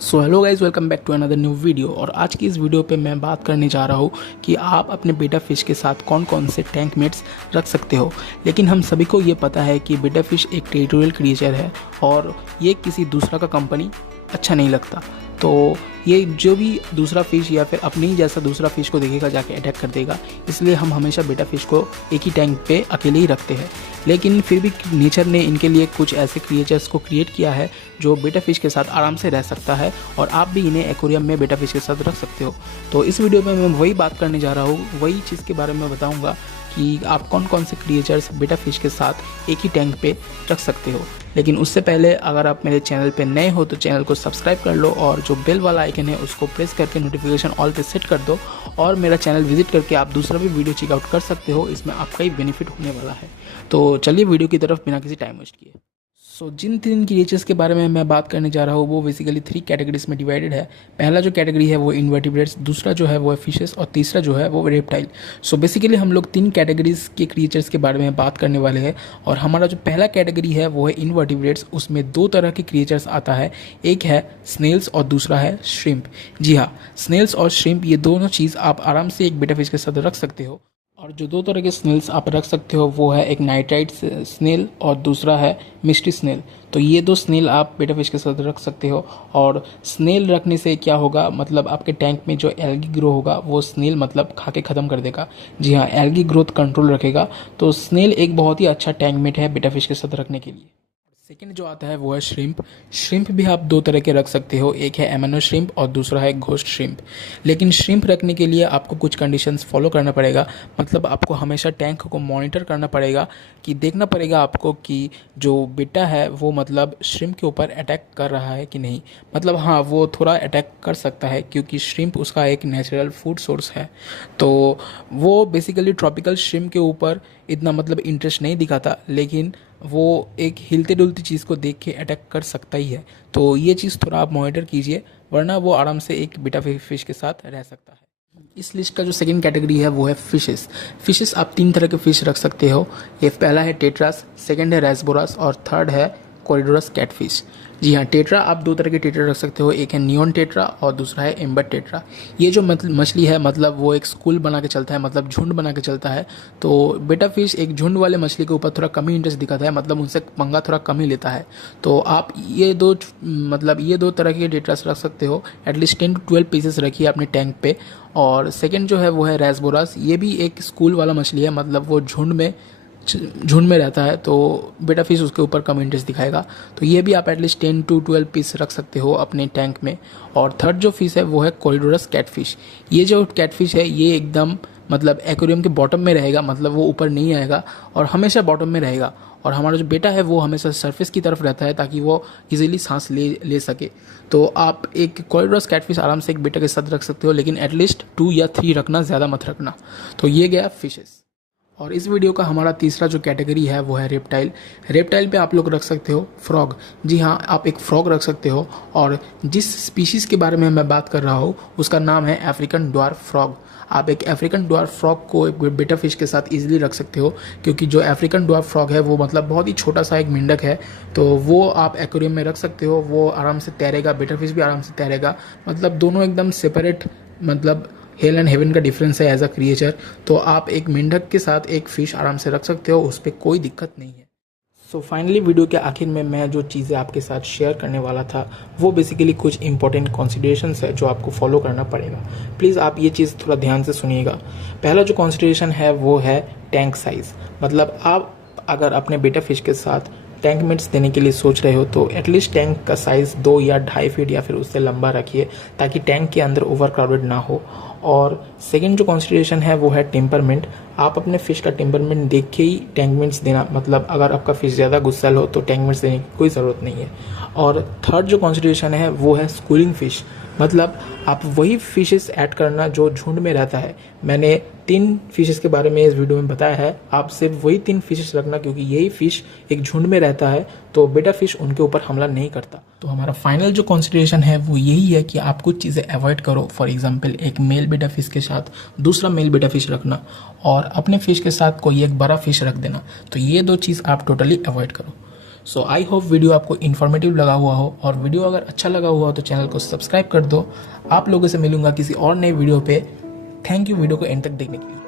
So hello guys, welcome back to another new video. और आज की इस वीडियो पे मैं बात करने जा रहा हूँ कि आप अपने बीटा फिश के साथ कौन कौन से टैंक मेट्स रख सकते हो। लेकिन हम सभी को ये पता है कि बीटा फिश एक टेरिटोरियल क्रिएचर है और ये किसी दूसरा का कंपनी अच्छा नहीं लगता। तो ये जो भी दूसरा फिश या फिर अपने ही जैसा दूसरा फिश को देखेगा जाके अटैक कर देगा, इसलिए हम हमेशा बीटा फिश को एक ही टैंक पे अकेले ही रखते हैं। लेकिन फिर भी नेचर ने इनके लिए कुछ ऐसे क्रिएचर्स को क्रिएट किया है जो बीटा फिश के साथ आराम से रह सकता है और आप भी इन्हें एक्वेरियम में बीटा फिश के साथ रख सकते हो। तो इस वीडियो में मैं वही बात करने जा रहा हूँ, वही चीज़ के बारे में बताऊँगा कि आप कौन कौन से क्रिएचर्स बीटा फिश के साथ एक ही टैंक पे रख सकते हो। लेकिन उससे पहले अगर आप मेरे चैनल पे नए हो तो चैनल को सब्सक्राइब कर लो और जो बेल वाला आइकन है उसको प्रेस करके नोटिफिकेशन ऑल पे सेट कर दो और मेरा चैनल विजिट करके आप दूसरा भी वीडियो चेकआउट कर सकते हो। इसमें आपका ही बेनिफिट होने वाला है। तो चलिए वीडियो की तरफ बिना किसी टाइम वेस्ट किए। जिन तीन क्रिएचर्स के बारे में मैं बात करने जा रहा हूँ वो बेसिकली 3 कैटेगरीज में डिवाइडेड है। पहला जो कैटेगरी है वो इन्वर्टिब्रेट्स, दूसरा जो है वो है फिशेस और तीसरा जो है वो रेप्टाइल। बेसिकली हम लोग 3 कैटेगरीज के क्रिएचर्स के बारे में बात करने वाले हैं। और हमारा जो पहला कैटेगरी है वो है इन्वर्टिब्रेट्स। उसमें 2 तरह के क्रिएचर्स आता है, एक है स्नेल्स और दूसरा है श्रिम्प। जी हाँ, स्नेल्स और श्रिम्प ये दोनों चीज़ आप आराम से एक बीटा फिश के साथ रख सकते हो। और जो 2 तरह के स्नेल्स आप रख सकते हो वो है एक नाइट्राइट स्नेल और दूसरा है मिस्टी स्नेल। तो ये 2 स्नेल आप बीटा फिश के साथ रख सकते हो। और स्नेल रखने से क्या होगा, मतलब आपके टैंक में जो एल्गी ग्रो होगा वो स्नेल मतलब खा के ख़त्म कर देगा। जी हाँ, एल्गी ग्रोथ कंट्रोल रखेगा। तो स्नेल एक बहुत ही अच्छा टैंक मेट है बीटा फिश के साथ रखने के लिए। सेकेंड जो आता है वो है श्रिम्प। श्रिम्प भी आप 2 तरह के रख सकते हो, एक है एमनो श्रिम्प और दूसरा है घोस्ट श्रिम्प। लेकिन श्रिम्प रखने के लिए आपको कुछ कंडीशंस फॉलो करना पड़ेगा। मतलब आपको हमेशा टैंक को मॉनिटर करना पड़ेगा कि देखना पड़ेगा आपको कि जो बीटा है वो मतलब श्रिम्प के ऊपर अटैक कर रहा है कि नहीं। मतलब हाँ, वो थोड़ा अटैक कर सकता है क्योंकि श्रिम्प उसका एक नेचुरल फूड सोर्स है। तो वो बेसिकली ट्रॉपिकल श्रिम्प के ऊपर इतना मतलब इंटरेस्ट नहीं दिखाता, लेकिन वो एक हिलते डुलती चीज़ को देख के अटैक कर सकता ही है। तो ये चीज़ थोड़ा आप मॉनिटर कीजिए, वरना वो आराम से एक बीटा फिश के साथ रह सकता है। इस लिस्ट का जो सेकंड कैटेगरी है वो है फिशेस। फिशेस आप 3 तरह के फिश रख सकते हो। ये पहला है टेट्रास, सेकंड है रेसबोरास और थर्ड है कोरिडोरस कैटफिश। जी हाँ, टेट्रा आप 2 तरह के टेट्रा रख सकते हो, एक है नियॉन टेट्रा और दूसरा है एम्बर टेट्रा। ये जो मछली है मतलब वो एक स्कूल बना के चलता है, मतलब झुंड बना के चलता है। तो बेटा फिश एक झुंड वाले मछली के ऊपर थोड़ा कम ही इंटरेस्ट दिखाता है, मतलब उनसे पंगा थोड़ा कम ही लेता है। तो आप ये दो तरह के टेट्रास रख सकते हो। एटलीस्ट 10 to 12 पीसेस रखिए अपने टैंक पे। और सेकेंड जो है वो है रेसबोरास। ये भी एक स्कूल वाला मछली है, मतलब वो झुंड में रहता है, तो बेटा फिश उसके ऊपर कम इंटरेस्ट दिखाएगा। तो ये भी आप एटलीस्ट 10 to 12 पीस रख सकते हो अपने टैंक में। और थर्ड जो फिश है वो है कोरिडोरस कैटफिश। ये जो कैटफिश है ये एकदम मतलब एक्वेरियम के बॉटम में रहेगा, मतलब वो ऊपर नहीं आएगा और हमेशा बॉटम में रहेगा। और हमारा जो बेटा है वो हमेशा सरफेस की तरफ रहता है ताकि वो इजीली सांस ले सके। तो आप एक कोरिडोरस कैटफिश आराम से एक बेटा के साथ रख सकते हो, लेकिन एटलीस्ट 2 या 3 रखना, ज़्यादा मत रखना। तो ये गया फिशेस। और इस वीडियो का हमारा तीसरा जो कैटेगरी है वो है रेप्टाइल। रेप्टाइल पे आप लोग रख सकते हो फ्रॉग। जी हाँ, आप एक फ्रॉग रख सकते हो। और जिस स्पीशीज़ के बारे में मैं बात कर रहा हूँ उसका नाम है अफ्रीकन ड्वार्फ फ्रॉग। आप एक अफ्रीकन ड्वार्फ फ्रॉग को एक बेटा फिश के साथ इजीली रख सकते हो, क्योंकि जो अफ्रीकन ड्वार्फ फ्रॉग है वो मतलब बहुत ही छोटा सा एक मेंढक है। तो वो आप एक्वेरियम में रख सकते हो, वो आराम से तैरेगा, बेटा फिश भी आराम से तैरेगा। मतलब दोनों एकदम सेपरेट, मतलब हेल एंड हेवन का डिफरेंस है एज अ क्रिएचर। तो आप एक मेंढक के साथ एक फ़िश आराम से रख सकते हो, उस पर कोई दिक्कत नहीं है। फाइनली वीडियो के आखिर में मैं जो चीज़ें आपके साथ शेयर करने वाला था वो बेसिकली कुछ इंपॉर्टेंट कॉन्सिडरेशंस है जो आपको फॉलो करना पड़ेगा। प्लीज़ आप ये चीज़ थोड़ा ध्यान से सुनिएगा। पहला जो कॉन्सिडरेशन है वो है टैंक साइज़। मतलब आप अगर अपने बेटा फिश के साथ टैंक मेट्स देने के लिए सोच रहे हो तो एटलीस्ट टैंक का साइज़ 2 या 2.5 फीट या फिर उससे लंबा रखिए, ताकि टैंक के अंदर ओवर क्राउडेड ना हो। और सेकेंड जो कॉन्सिडरेशन है वो है टेम्परमेंट। आप अपने फिश का टेम्परमेंट देख के ही टैंक मेट्स देना। मतलब अगर आपका फिश ज़्यादा गुस्सैल हो तो टैंक मेट्स देने की कोई ज़रूरत नहीं है। और थर्ड जो कॉन्सिडरेशन है वो है स्कूलिंग फिश। मतलब आप वही फिशेस ऐड करना जो झुंड में रहता है। मैंने 3 फिशेस के बारे में इस वीडियो में बताया है, आप सिर्फ वही 3 फिशेस रखना, क्योंकि यही फिश एक झुंड में रहता है तो बेटा फिश उनके ऊपर हमला नहीं करता। तो हमारा फाइनल जो कॉन्सिडरेशन है वो यही है कि आप कुछ चीज़ें अवॉइड करो। फॉर एग्जाम्पल, एक मेल बेटा फिश के साथ दूसरा मेल बेटा फिश रखना और अपने फिश के साथ कोई एक बड़ा फिश रख देना। तो ये 2 चीज़ आप टोटली अवॉइड करो। सो आई होप वीडियो आपको इन्फॉर्मेटिव लगा हुआ हो, और वीडियो अगर अच्छा लगा हुआ हो तो चैनल को सब्सक्राइब कर दो। आप लोगों से मिलूंगा किसी और नए वीडियो पे। थैंक यू वीडियो को एंड तक देखने के लिए।